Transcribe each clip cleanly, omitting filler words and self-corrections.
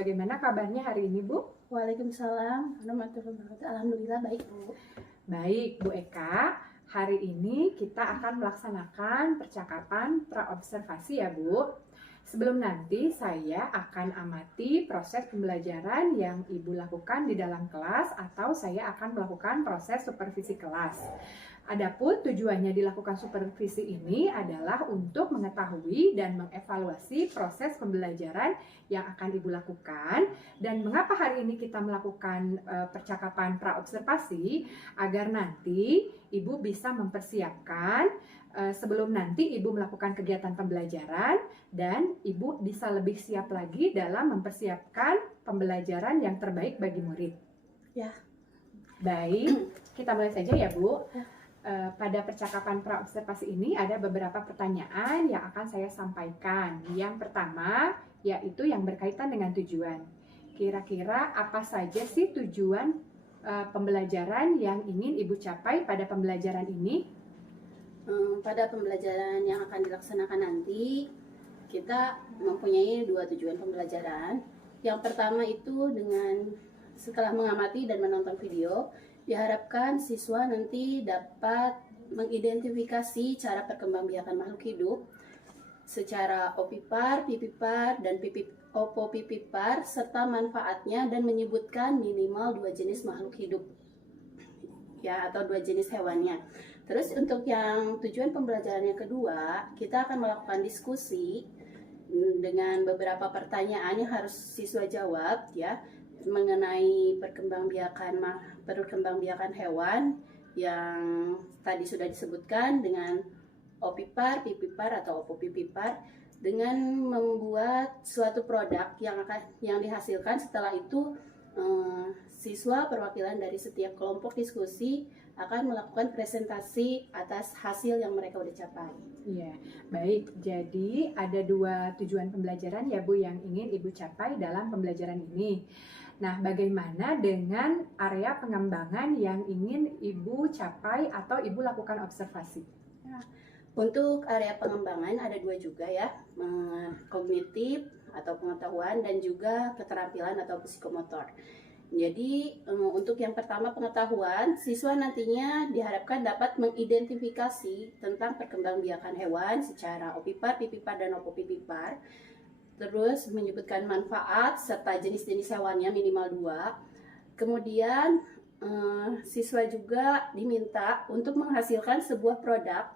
bagaimana kabarnya hari ini, Bu? Waalaikumsalam warahmatullahi wabarakatuh. Alhamdulillah baik, Bu. Baik, Bu Eka. Hari ini kita akan melaksanakan percakapan praobservasi ya, Bu. Sebelum nanti saya akan amati proses pembelajaran yang Ibu lakukan di dalam kelas atau saya akan melakukan proses supervisi kelas. Adapun tujuannya dilakukan supervisi ini adalah untuk mengetahui dan mengevaluasi proses pembelajaran yang akan Ibu lakukan. Dan mengapa hari ini kita melakukan percakapan praobservasi? Agar nanti Ibu bisa mempersiapkan sebelum nanti Ibu melakukan kegiatan pembelajaran dan Ibu bisa lebih siap lagi dalam mempersiapkan pembelajaran yang terbaik bagi murid. Ya. Baik, kita mulai saja ya, Bu. Ya. Pada percakapan praobservasi ini ada beberapa pertanyaan yang akan saya sampaikan. Yang pertama yaitu yang berkaitan dengan tujuan. Kira-kira apa saja sih tujuan pembelajaran yang ingin Ibu capai pada pembelajaran ini? Pada pembelajaran yang akan dilaksanakan nanti, kita mempunyai dua tujuan pembelajaran. Yang pertama itu setelah mengamati dan menonton video, diharapkan siswa nanti dapat mengidentifikasi cara perkembangbiakan makhluk hidup secara opipar, pipipar, dan opopipipar serta manfaatnya dan menyebutkan minimal 2 jenis makhluk hidup ya atau 2 jenis hewannya. Terus untuk yang tujuan pembelajaran yang kedua, kita akan melakukan diskusi dengan beberapa pertanyaan yang harus siswa jawab ya mengenai perkembangbiakan hewan yang tadi sudah disebutkan dengan opipar, pipipar atau opopipipar, dengan membuat suatu produk yang dihasilkan. Setelah itu siswa perwakilan dari setiap kelompok diskusi akan melakukan presentasi atas hasil yang mereka udah capai. Iya, baik. Jadi ada dua tujuan pembelajaran ya, Bu, yang ingin Ibu capai dalam pembelajaran ini. Nah, bagaimana dengan area pengembangan yang ingin Ibu capai atau Ibu lakukan observasi? Nah, untuk area pengembangan ada 2 juga ya, kognitif atau pengetahuan dan juga keterampilan atau psikomotor. Jadi untuk yang pertama pengetahuan, siswa nantinya diharapkan dapat mengidentifikasi tentang perkembangbiakan hewan secara opipar, pipipar, dan opopipipar. Terus menyebutkan manfaat serta jenis-jenis hewannya minimal 2. Kemudian siswa juga diminta untuk menghasilkan sebuah produk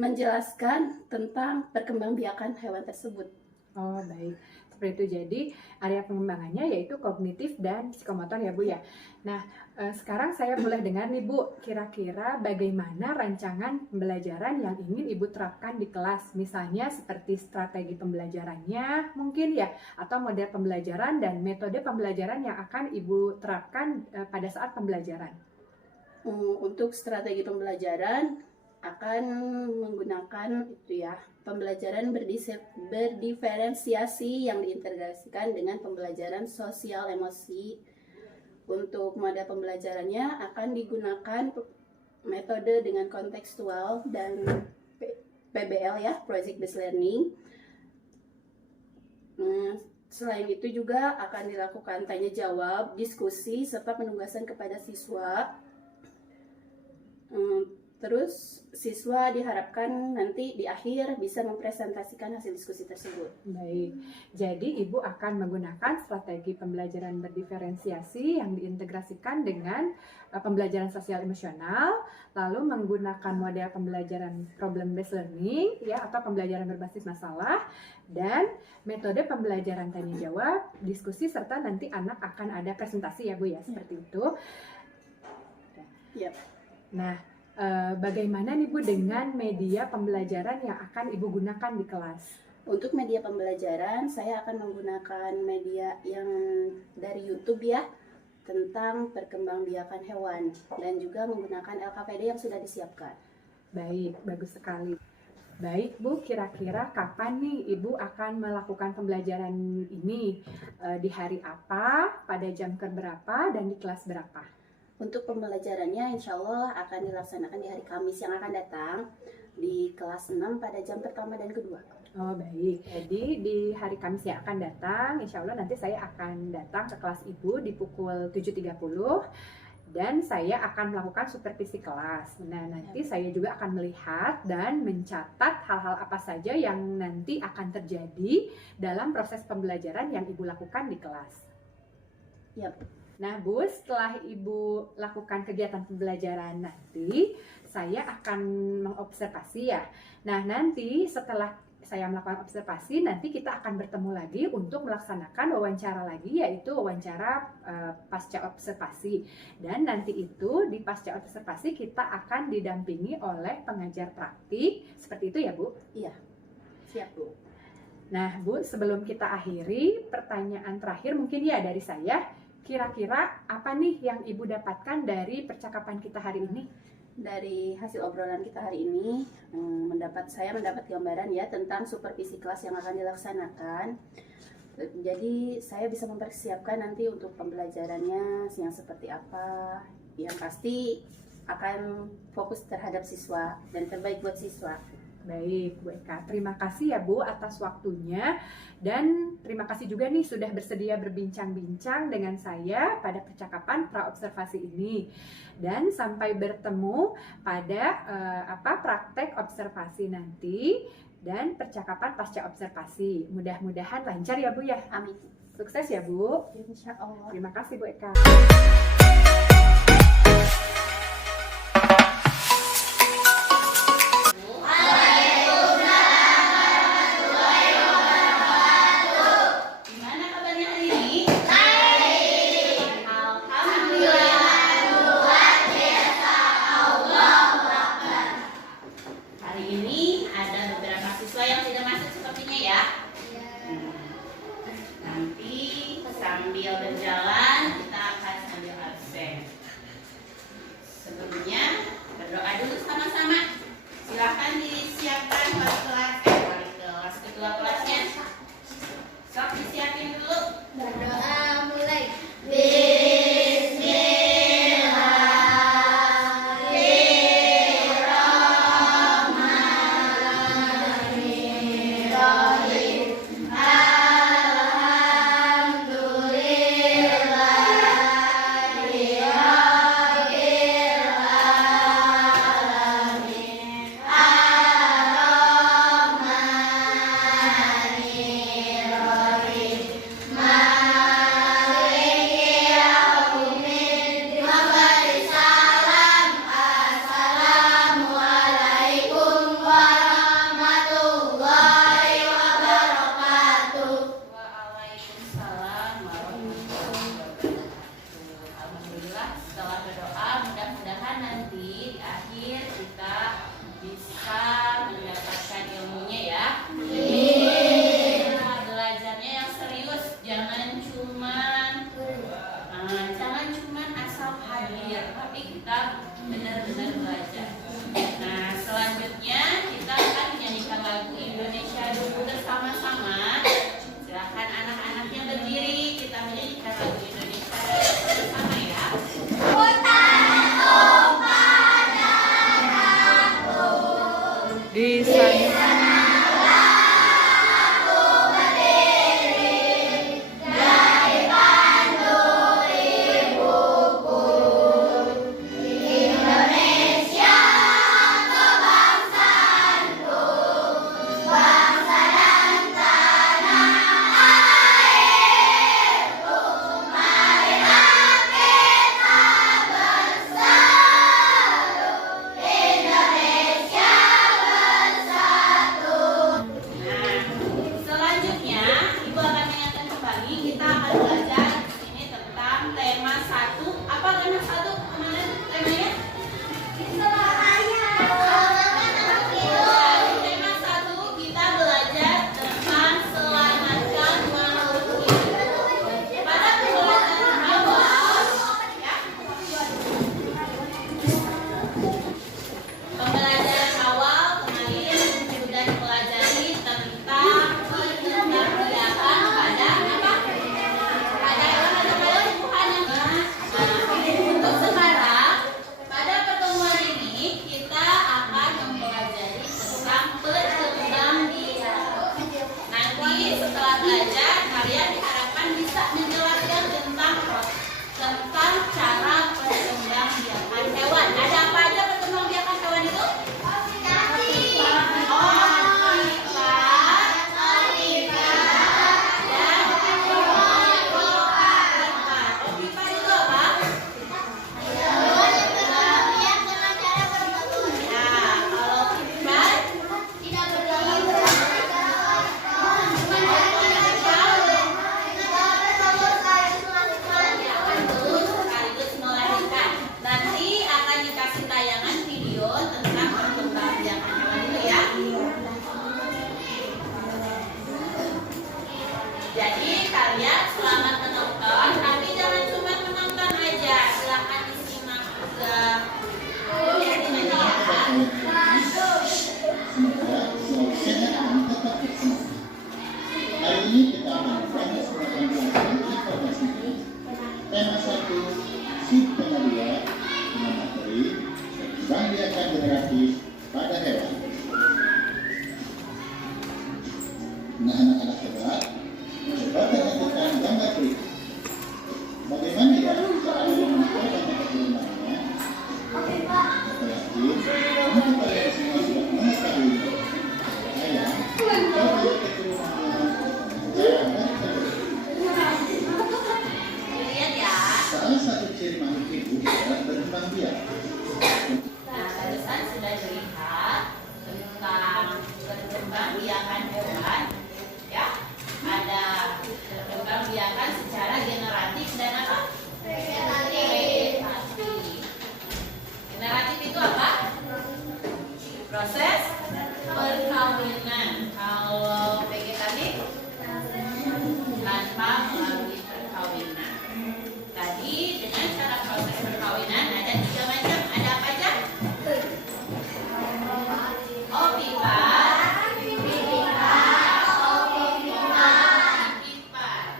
menjelaskan tentang perkembangbiakan hewan tersebut. Oh, baik. Seperti itu. Jadi area pengembangannya yaitu kognitif dan psikomotor ya, Bu ya. Nah, sekarang saya boleh dengar nih, Bu, kira-kira bagaimana rancangan pembelajaran yang ingin Ibu terapkan di kelas? Misalnya seperti strategi pembelajarannya mungkin ya, atau model pembelajaran dan metode pembelajaran yang akan Ibu terapkan pada saat pembelajaran. Untuk strategi pembelajaran akan menggunakan pembelajaran berdiferensiasi yang diintegrasikan dengan pembelajaran sosial emosi. Untuk model pembelajarannya akan digunakan metode dengan kontekstual dan PBL ya, Project Based Learning. Selain itu juga akan dilakukan tanya jawab, diskusi, serta penugasan kepada siswa. Terus siswa diharapkan nanti di akhir bisa mempresentasikan hasil diskusi tersebut. Baik, jadi Ibu akan menggunakan strategi pembelajaran berdiferensiasi yang diintegrasikan dengan pembelajaran sosial emosional, lalu menggunakan model pembelajaran problem based learning ya atau pembelajaran berbasis masalah, dan metode pembelajaran tanya jawab, diskusi, serta nanti anak akan ada presentasi ya, Bu ya, seperti itu. Yep. Nah, bagaimana nih, Bu, dengan media pembelajaran yang akan Ibu gunakan di kelas? Untuk media pembelajaran, saya akan menggunakan media yang dari YouTube ya, tentang perkembangbiakan hewan, dan juga menggunakan LKPD yang sudah disiapkan. Baik, bagus sekali. Baik, Bu, kira-kira kapan nih Ibu akan melakukan pembelajaran ini? Di hari apa, pada jam keberapa, dan di kelas berapa? Untuk pembelajarannya insya Allah akan dilaksanakan di hari Kamis yang akan datang. di kelas 6 pada jam pertama dan kedua. Oh baik, jadi di hari Kamis yang akan datang, insya Allah nanti saya akan datang ke kelas Ibu di pukul 7.30 dan saya akan melakukan supervisi kelas. Nah nanti saya juga akan melihat dan mencatat hal-hal apa saja yang nanti akan terjadi dalam proses pembelajaran yang Ibu lakukan di kelas. Ya. Nah Bu, setelah Ibu lakukan kegiatan pembelajaran nanti, saya akan mengobservasi ya. Nah nanti setelah saya melakukan observasi, nanti kita akan bertemu lagi untuk melaksanakan wawancara lagi, yaitu wawancara pasca observasi. Dan nanti itu di pasca observasi kita akan didampingi oleh pengajar praktik, seperti itu ya Bu? Iya, siap Bu. Nah Bu, sebelum kita akhiri, pertanyaan terakhir mungkin ya dari saya, kira-kira apa nih yang Ibu dapatkan dari percakapan kita hari ini? Dari hasil obrolan kita hari ini, saya mendapat gambaran ya tentang supervisi kelas yang akan dilaksanakan. Jadi saya bisa mempersiapkan nanti untuk pembelajarannya yang seperti apa. Yang pasti akan fokus terhadap siswa dan terbaik buat siswa. Baik Bu Eka, terima kasih ya Bu atas waktunya. Dan terima kasih juga nih sudah bersedia berbincang-bincang dengan saya pada percakapan pra-observasi ini. Dan sampai bertemu pada praktek observasi nanti dan percakapan pasca observasi. Mudah-mudahan lancar ya Bu ya. Amin. Sukses ya Bu. Insya Allah. Terima kasih Bu Eka. Sambil berjalan kita akan sambil absen. Sebelumnya berdoa dulu sama-sama. Silakan disiapkan wali kelas, ketua kelasnya. Sok disiapin dulu. Berdoa mulai. Benar-benar belajar. Nah, selanjutnya kita akan menyanyikan lagu Indonesia dulu bersama-sama. Silakan anak-anaknya berdiri, kita menyanyikan lagu Indonesia bersama ya. Di sana. Indonesia bersatu. proses perkawinan. Kalau vegetatif tanpa melalui perkawinan. Tadi dengan cara proses perkawinan ada 3 macam. Ada apa aja? Ovipat, ovivipat.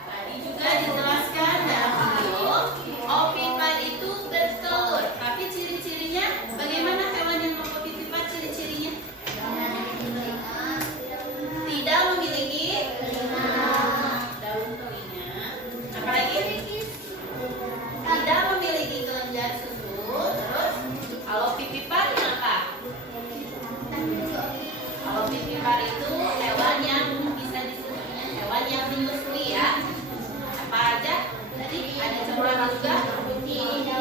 Tadi juga dijelaskan dalam video, ovipat itu bertelur. Tapi ciri-cirinya bagaimana hewan yang ovivipat ciri-cirinya? Tidak memiliki daun telinga. Apalagi? Tidak memiliki kelenjar susu. Terus kalau pipipar apa? Kalau pipipar itu hewan yang bisa disebut hewan yang menyusui ya. Apa aja? Tadi ada contohnya juga kucing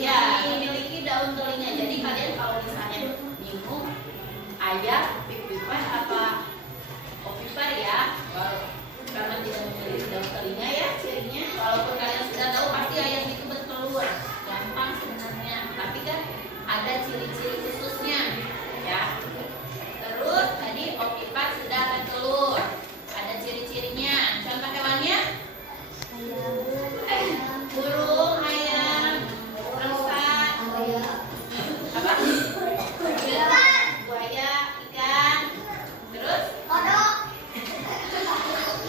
ya memiliki daun telinga. Jadi kalian kalau misalnya bingung ayam pipipar apa opipar ya, karena tidak memiliki daun telinga ya cirinya. Walaupun kalian sudah tahu pasti ayam itu bertelur, gampang sebenarnya. Tapi kan ada ciri-ciri khususnya ya. Terus tadi opipar sudah bertelur, ada ciri-cirinya. Contoh hewannya burung, ayam, rusa, apa? Buaya, ikan. Terus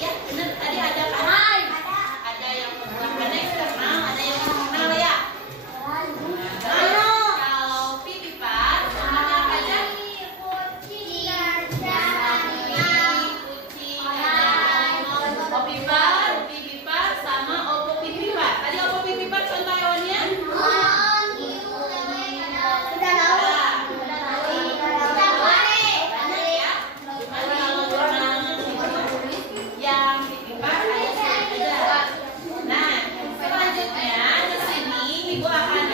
ya benar tadi ada kan? Ada yang berwarna eksternal, ada yang internal ya. Kalau pipipar contohnya apa aja? Kucing, opipar, sama opopipipar. Tadi opopipipar contoh hewannya? Yang pipipar ada saja. Nah, selanjutnya di sini Ibu akan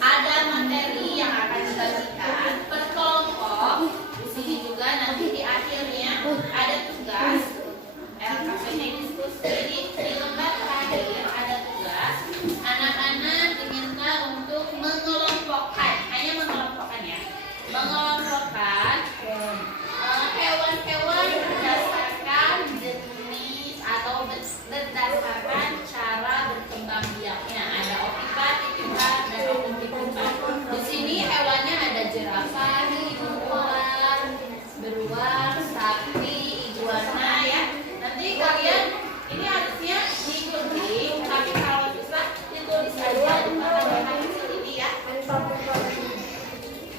ada materi yang akan dibagikan per kelompok. Di sini juga nanti di akhirnya ada tugas. LKP-nya diskusi di lembar terakhir ada tugas. Anak-anak diminta untuk mengelompokkan, hanya mengelompokkan ya, mengelompokkan hewan-hewan berdasarkan jenis atau berdasarkan cara berkembang biaknya. Ada opipar, pipipar, dan opopipipar. Di sini hewannya ada jerapah, ular, beruang, sapi, iguana ya. Nanti kalian ini harusnya diikuti, tapi kalau bisa ditulis saja di papan kecil ini ya.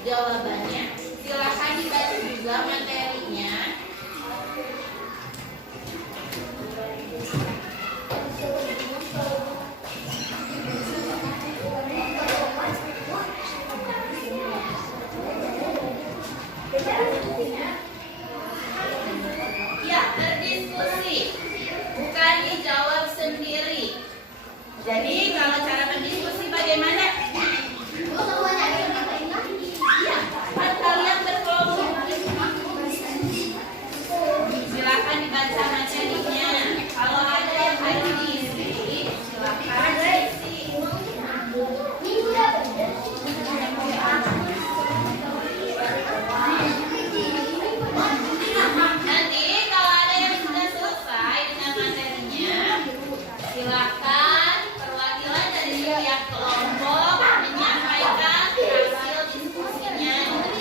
Jawabannya silahkan dibaca juga materinya. Ya, berdiskusi, bukan dijawab sendiri. Jadi kalau cara berdiskusi bagaimana? Ya, kan kalian berkelompok. Silakan dibaca materinya. Kalau ada yang harus diisi, silakan diisi. Nanti kalau ada yang sudah selesai dengan materinya, silakan perwakilan dari pihak kelompok menyampaikan hasil diskusinya di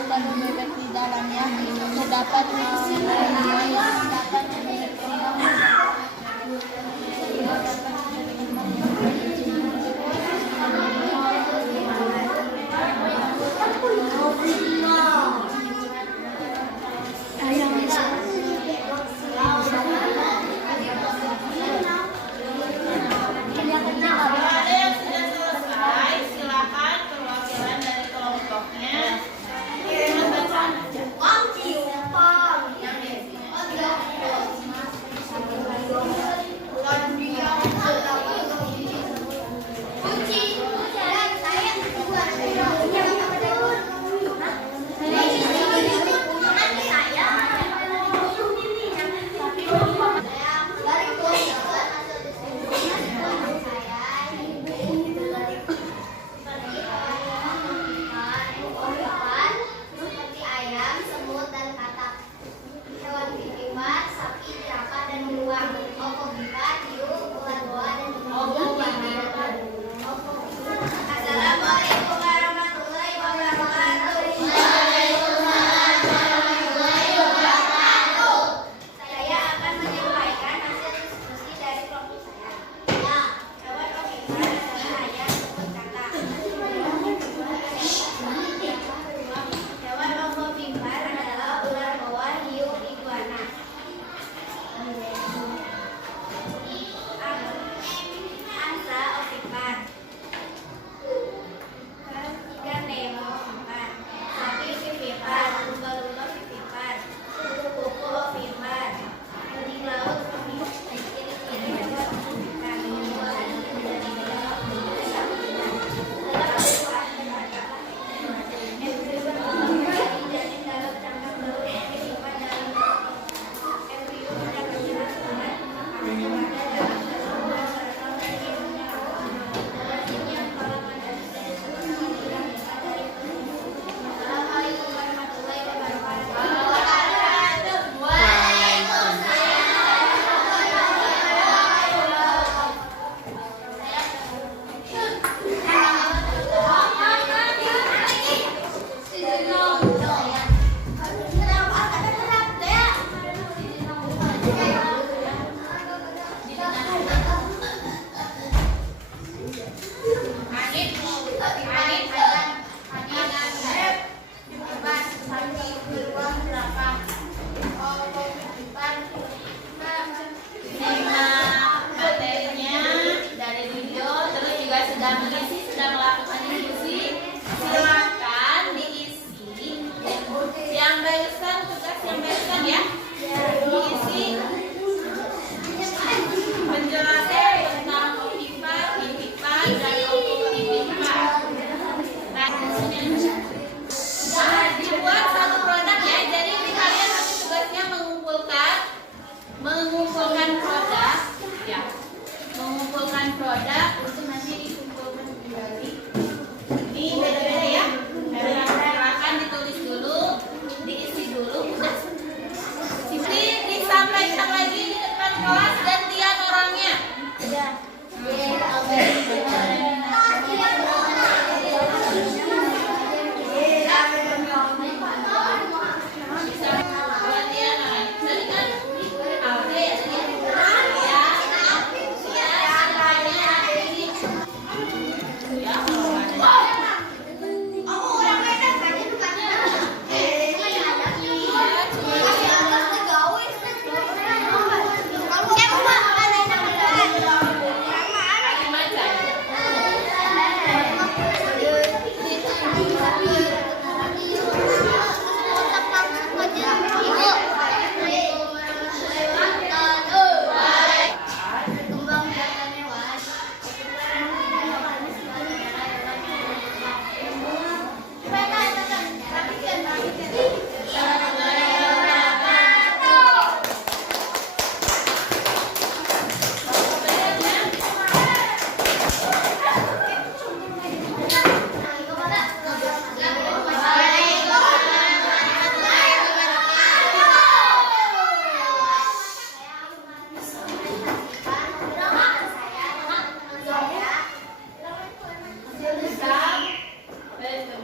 depan terdapat Kalau ada yang sudah selesai, silakan perwakilan dari kelompoknya membaca aja. Yang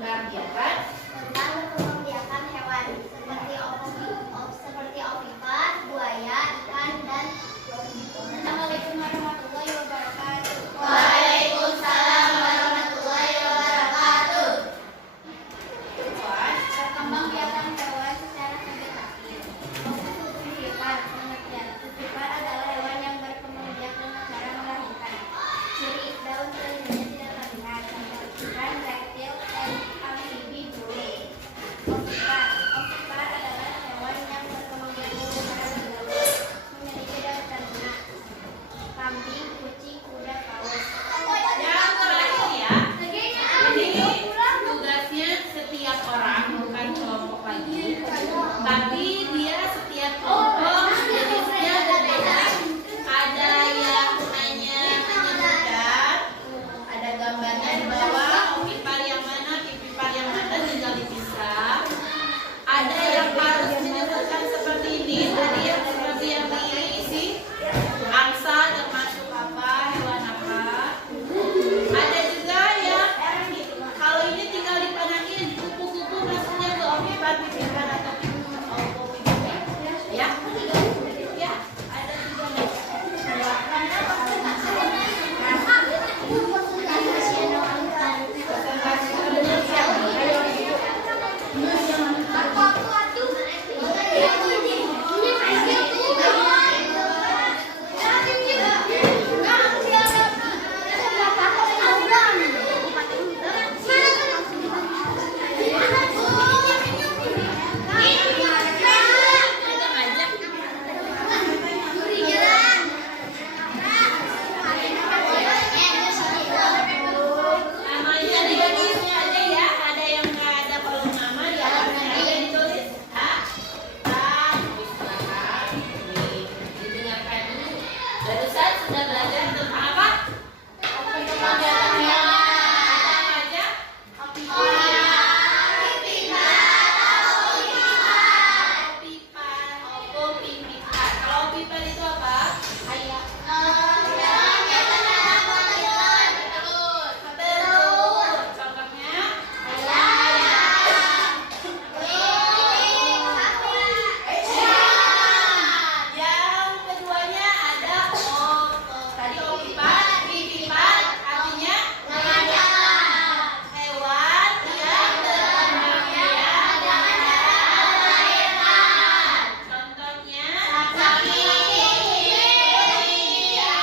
berkembangbiakan tentang berkembangbiakan hewan seperti ovipa, buaya, ikan, dan Assalamualaikum warahmatullahi wabarakatuh. Waalaikumsalam warahmatullahi wabarakatuh. Berkembangbiakan hewan secara vegetatif. Titipan, pengertian. Titipan adalah hewan yang berkembang biak dengan cara melahirkan. Ciri daun telurnya tidak terlihat. Ikan, reptil, dan amfibi bule. Ovipa adalah hewan yang berkembang biak dengan cara bergaul, memiliki daun ternak. Kambing, kucing, kuda, paus. yang terakhir ya. Ini tugasnya setiap orang, bukan kelompok lagi, tapi dia setiap kelompok jenisnya berbeda. Ada yang hanya menyebutkan, ada gambarnya di bawah, opipar yang mana, pipipar yang mana, tinggal dipisah. Ada yang harus menyebutkan seperti ini, ada yang seperti yang diisi, angsa termasuk apa, hewan apa. Ada juga yang kalau ini tinggal dipanahin kupu-kupu maksudnya ke opipar, pipipar atau opipar. Ya, ya, ada juga. Namanya ditulis aja ya, ada yang nggak ada perlu nama di atasnya aja ditulis. Silakan. Nih, didengarkan dulu. Barusan sudah belajar tentang apa? Pembiakan hewan. Ada apa aja? Opipar. Kalau opipar itu apa? Telur. Contohnya? Yang keduanya ada tadi opipar, pipipar, artinya hewan yang berkembang biak dengan cara melahirkan. Contohnya ya.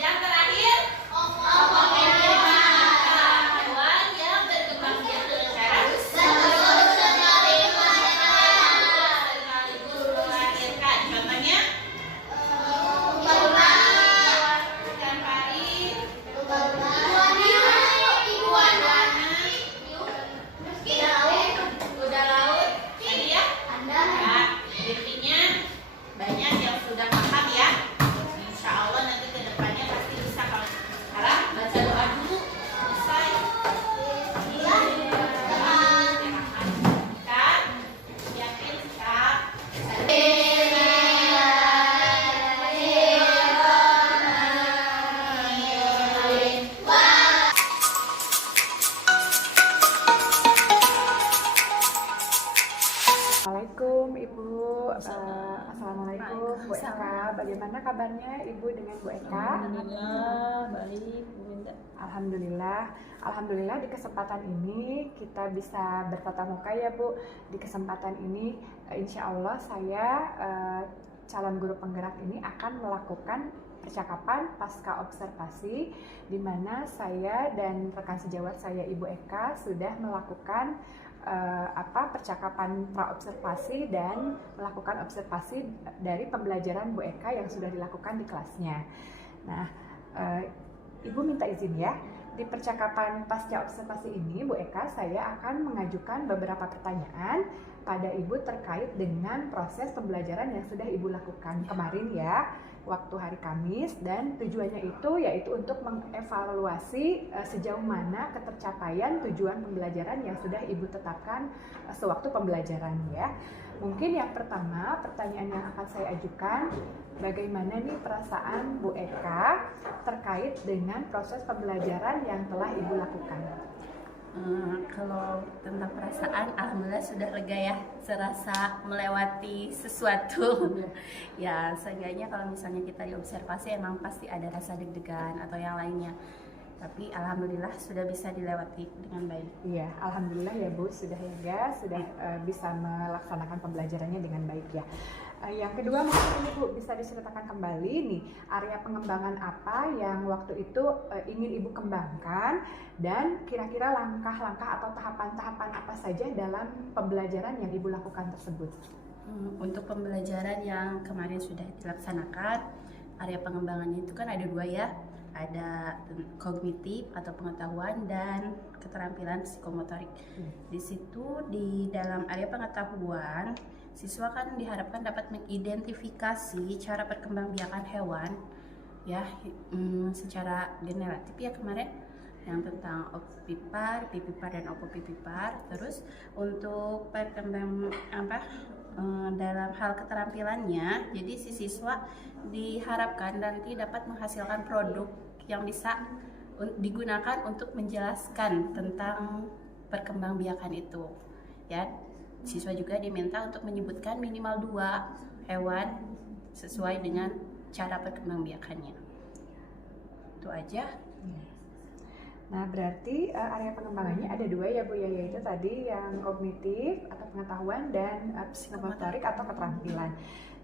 Yang terakhir hewan yang berkembang biak dengan cara sekaligus melahirkan. Contohnya ikan pari, kuda laut, tadi ya. Ya, intinya banyak yang sudah paham ya. Insya Allah nanti ke depannya pasti bisa. Kalau sekarang baca doa dulu. Selesai. Kan? Yakin sikap. Assalamualaikum Ibu. Assalamualaikum Bu Eka. Bagaimana kabarnya Ibu dengan Bu Eka? Alhamdulillah, baik Bu Winda. Alhamdulillah di kesempatan ini kita bisa bertatap muka ya Bu. Di kesempatan ini insya Allah saya calon guru penggerak ini akan melakukan percakapan pasca observasi, di mana saya dan rekan sejawat saya Ibu Eka sudah melakukan percakapan praobservasi dan melakukan observasi dari pembelajaran Bu Eka yang sudah dilakukan di kelasnya. Nah, Ibu minta izin ya, di percakapan pasca observasi ini Bu Eka saya akan mengajukan beberapa pertanyaan pada Ibu terkait dengan proses pembelajaran yang sudah Ibu lakukan kemarin ya, waktu hari Kamis, dan tujuannya itu yaitu untuk mengevaluasi sejauh mana ketercapaian tujuan pembelajaran yang sudah Ibu tetapkan sewaktu pembelajaran ya. Mungkin yang pertama, pertanyaan yang akan saya ajukan, bagaimana nih perasaan Bu Eka terkait dengan proses pembelajaran yang telah Ibu lakukan? Kalau tentang perasaan, alhamdulillah sudah lega ya, serasa melewati sesuatu. Ya, seenggaknya kalau misalnya kita diobservasi emang pasti ada rasa deg-degan atau yang lainnya. Tapi alhamdulillah sudah bisa dilewati dengan baik. Iya, alhamdulillah ya Bu, sudah lega, sudah bisa melaksanakan pembelajarannya dengan baik ya. Yang kedua mungkin ini Bu bisa diceritakan kembali nih, area pengembangan apa yang waktu itu ingin Ibu kembangkan dan kira-kira langkah-langkah atau tahapan-tahapan apa saja dalam pembelajaran yang Ibu lakukan tersebut. Untuk pembelajaran yang kemarin sudah dilaksanakan, area pengembangannya itu kan ada 2 ya. Ada kognitif atau pengetahuan dan keterampilan psikomotorik. Di situ di dalam area pengetahuan, siswa kan diharapkan dapat mengidentifikasi cara perkembangbiakan hewan ya secara generatif ya kemarin yang tentang ovipar, pipipar dan ovopipipar. Terus untuk dalam hal keterampilannya, jadi si siswa diharapkan nanti dapat menghasilkan produk yang bisa digunakan untuk menjelaskan tentang perkembangbiakan itu ya. Siswa juga diminta untuk menyebutkan minimal 2 hewan sesuai dengan cara perkembangbiakannya. Itu aja. Nah, berarti area pengembangannya ada 2 ya Bu ya, yaitu tadi yang kognitif atau pengetahuan dan psikomotorik atau keterampilan.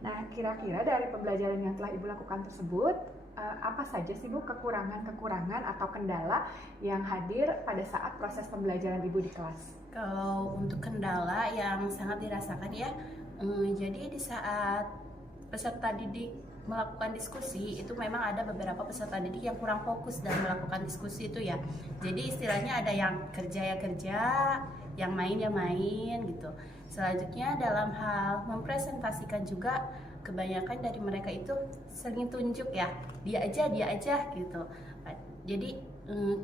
Nah, kira-kira dari pembelajaran yang telah Ibu lakukan tersebut, apa saja sih Bu kekurangan-kekurangan atau kendala yang hadir pada saat proses pembelajaran Ibu di kelas? Kalau untuk kendala yang sangat dirasakan ya, jadi di saat peserta didik melakukan diskusi itu memang ada beberapa peserta didik yang kurang fokus dalam melakukan diskusi itu ya. Jadi istilahnya ada yang kerja ya kerja, yang main ya main gitu. Selanjutnya dalam hal mempresentasikan juga kebanyakan dari mereka itu sering tunjuk ya, dia aja gitu. Jadi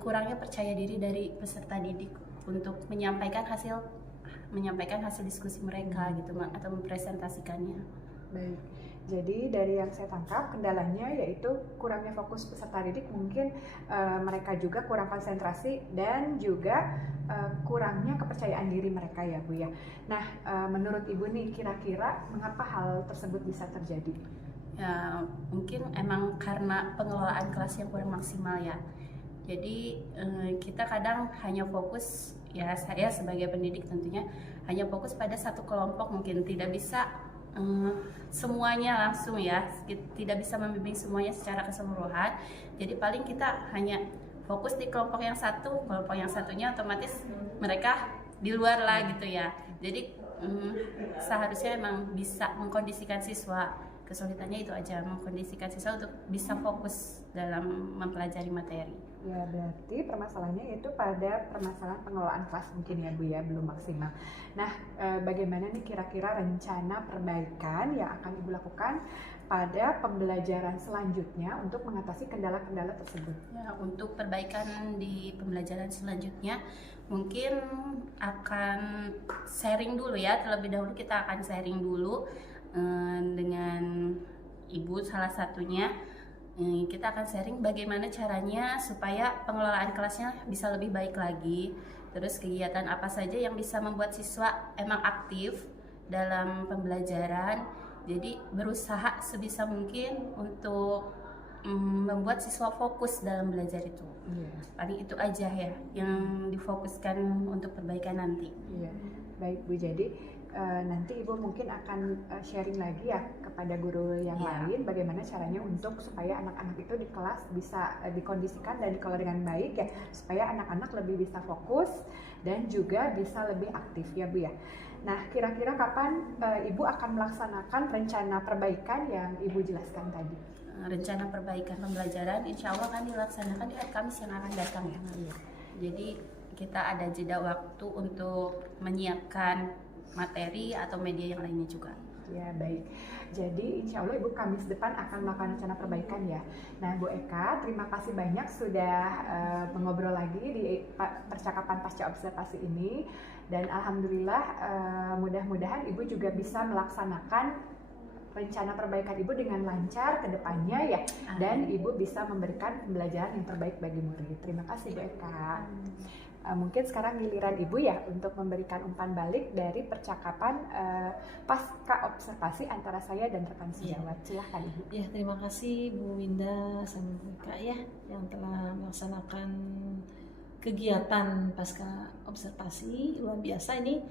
kurangnya percaya diri dari peserta didik untuk menyampaikan hasil diskusi mereka gitu atau mempresentasikannya. Baik. Jadi dari yang saya tangkap kendalanya yaitu kurangnya fokus peserta didik, mungkin mereka juga kurang konsentrasi dan juga kurangnya kepercayaan diri mereka ya Bu ya. Nah, menurut Ibu nih kira-kira mengapa hal tersebut bisa terjadi? Ya mungkin emang karena pengelolaan kelas yang kurang maksimal ya. Jadi kita kadang hanya fokus, ya saya sebagai pendidik tentunya hanya fokus pada satu kelompok, mungkin tidak bisa semuanya langsung ya, tidak bisa membimbing semuanya secara keseluruhan. Jadi paling kita hanya fokus di kelompok yang satunya otomatis mereka di luar lah gitu ya. Jadi seharusnya emang bisa mengkondisikan siswa, kesulitannya itu aja, mengkondisikan siswa untuk bisa fokus dalam mempelajari materi. Ya, berarti permasalahannya itu pada permasalahan pengelolaan kelas mungkin ya Bu ya, belum maksimal. Nah, bagaimana nih kira-kira rencana perbaikan yang akan Ibu lakukan pada pembelajaran selanjutnya untuk mengatasi kendala-kendala tersebut? Ya, untuk perbaikan di pembelajaran selanjutnya mungkin akan sharing dulu ya, terlebih dahulu kita akan sharing dulu dengan Ibu salah satunya. Kita akan sharing bagaimana caranya supaya pengelolaan kelasnya bisa lebih baik lagi. Terus kegiatan apa saja yang bisa membuat siswa emang aktif dalam pembelajaran. Jadi berusaha sebisa mungkin untuk membuat siswa fokus dalam belajar itu. Paling itu aja ya yang difokuskan untuk perbaikan nanti. Iya, baik Bu. Jadi nanti Ibu mungkin akan sharing lagi ya kepada guru yang lain bagaimana caranya untuk supaya anak-anak itu di kelas bisa dikondisikan dan dikelola dengan baik ya, supaya anak-anak lebih bisa fokus dan juga bisa lebih aktif ya Bu ya. Nah, kira-kira kapan Ibu akan melaksanakan rencana perbaikan yang Ibu jelaskan tadi? Rencana perbaikan pembelajaran insya Allah akan dilaksanakan di hari Kamis yang akan datang ya. Jadi kita ada jeda waktu untuk menyiapkan materi atau media yang lainnya juga. Ya, baik. Jadi insya Allah Ibu Kamis depan akan melakukan rencana perbaikan ya. Nah, Bu Eka, terima kasih banyak sudah mengobrol lagi di percakapan pasca observasi ini. Dan alhamdulillah mudah-mudahan Ibu juga bisa melaksanakan rencana perbaikan Ibu dengan lancar ke depannya ya. Dan Ibu bisa memberikan pembelajaran yang terbaik bagi murid. Terima kasih Bu Eka. Mungkin sekarang giliran Ibu ya untuk memberikan umpan balik dari percakapan pasca observasi antara saya dan rekan sejawat. Silahkan Ibu. Ya, terima kasih Bu Winda sama Bu Eka ya yang telah melaksanakan kegiatan pasca observasi. Luar biasa ini,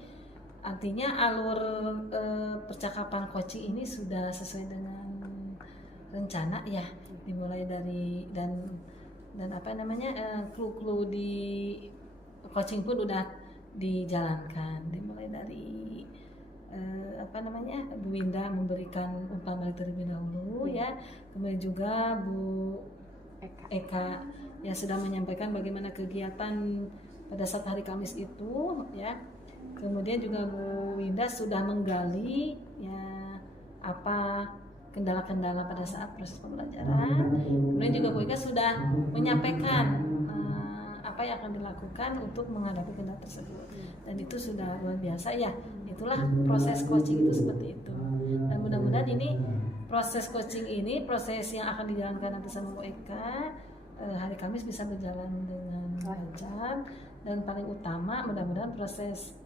artinya alur percakapan coaching ini sudah sesuai dengan rencana ya, dimulai dari dan apa namanya clue-clue di coaching pun udah dijalankan, dimulai dari Bu Winda memberikan umpan balik terlebih dahulu ya, kemudian juga Bu Eka yang sudah menyampaikan bagaimana kegiatan pada saat hari Kamis itu ya, kemudian juga Bu Winda sudah menggali ya apa kendala-kendala pada saat proses pembelajaran, kemudian juga Bu Eka sudah menyampaikan apa yang akan dilakukan untuk menghadapi kendala tersebut, dan itu sudah luar biasa ya. Itulah proses coaching itu seperti itu, dan mudah-mudahan ini proses coaching ini, proses yang akan dijalankan nanti sama Bu Eka hari Kamis bisa berjalan dengan lancar, dan paling utama mudah-mudahan proses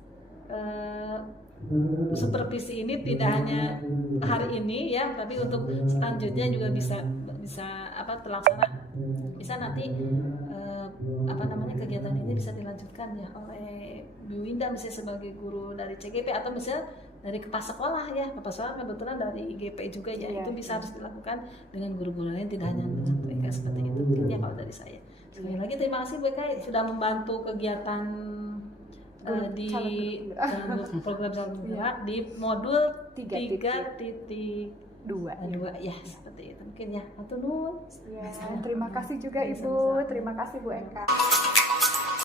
supervisi ini tidak hanya hari ini ya, tapi untuk selanjutnya juga bisa terlaksana, bisa nanti kegiatan ini bisa dilanjutkan ya oleh Bu Winda misalnya sebagai guru dari CGP, atau misalnya dari kepala sekolah ya, kepala sekolah kebetulan dari GP juga ya, itu bisa harus dilakukan dengan guru-guru lain, tidak hanya dengan Bu Eka seperti itu mungkin ya kalau dari saya. Sekali lagi terima kasih Bu Eka sudah membantu kegiatan di program calon penggerak di modul 3.2 ya, seperti itu mungkin ya. Terima kasih juga Ibu, terima kasih Bu Eka.